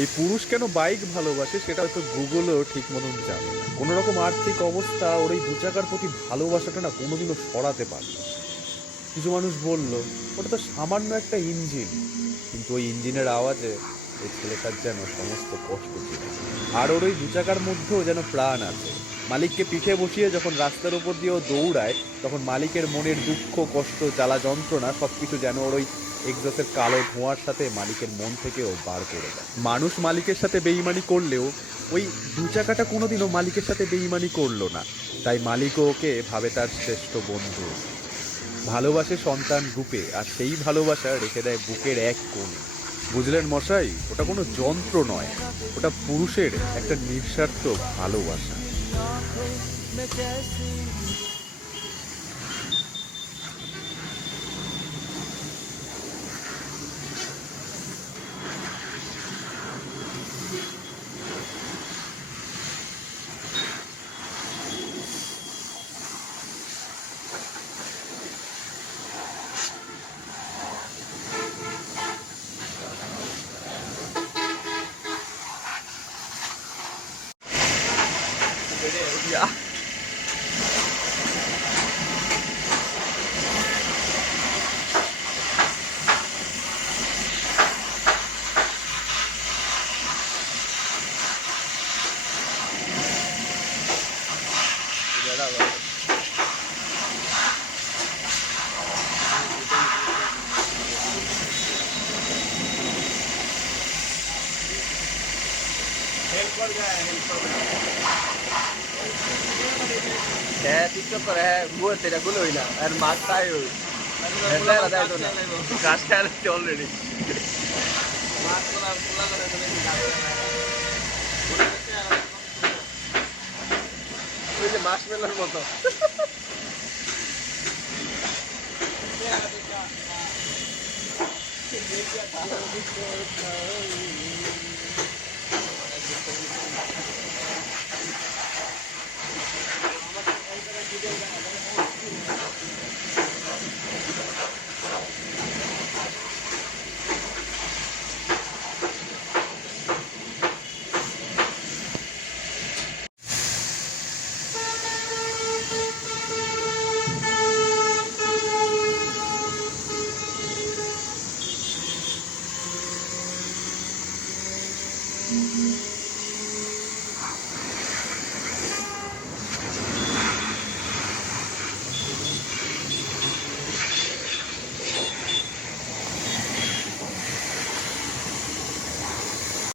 এই পুরুষ কেন বাইক ভালোবাসে সেটা হয়তো গুগলও ঠিক মতন জানে না। কোনো রকম আর্থিক অবস্থা ওর এই দু চাকার প্রতি ভালোবাসাটা না কোনোদিনও সরাতে পারলো না। কিছু মানুষ বলল ওটা তো সামান্য একটা ইঞ্জিন, কিন্তু ওই ইঞ্জিনের আওয়াজে ওই ছেলেটার যেন সমস্ত কষ্ট কেটে যায়। আর ওর ওই দু চাকার মধ্যেও যেন প্রাণ আছে। মালিককে পিঠে বসিয়ে যখন রাস্তার উপর দিয়েও দৌড়ায়, তখন মালিকের মনের দুঃখ, কষ্ট, জ্বালা, যন্ত্রণা সবকিছু যেন ওর ওই এক্সসের কালো ধোঁয়ার সাথে মালিকের মন থেকেও বার করে দেয়। মানুষ মালিকের সাথে বেইমানি করলেও ওই দু চাকাটা কোনোদিনও মালিকের সাথে বেইমানি করলো না। তাই মালিকও ওকে ভাবে তার শ্রেষ্ঠ বন্ধু। ভালোবাসে সন্তান রূপে, আর সেই ভালোবাসা রেখে দেয় বুকের এক কোণে। বুঝলেন মশাই, ওটা কোনো যন্ত্র নয়, ওটা পুরুষের একটা নিঃস্বার্থ ভালোবাসা। Ja. হ্যাঁ টিকটক করে হ্যাঁ বুয়ে সেটা গুলো হই না আর মাছ তাই হই হ্যাঁ দাদা তো না গাছ খাইছে অলরেডি মাছ কোলা কোলা করে ওই যে মার্শমেলোর মতো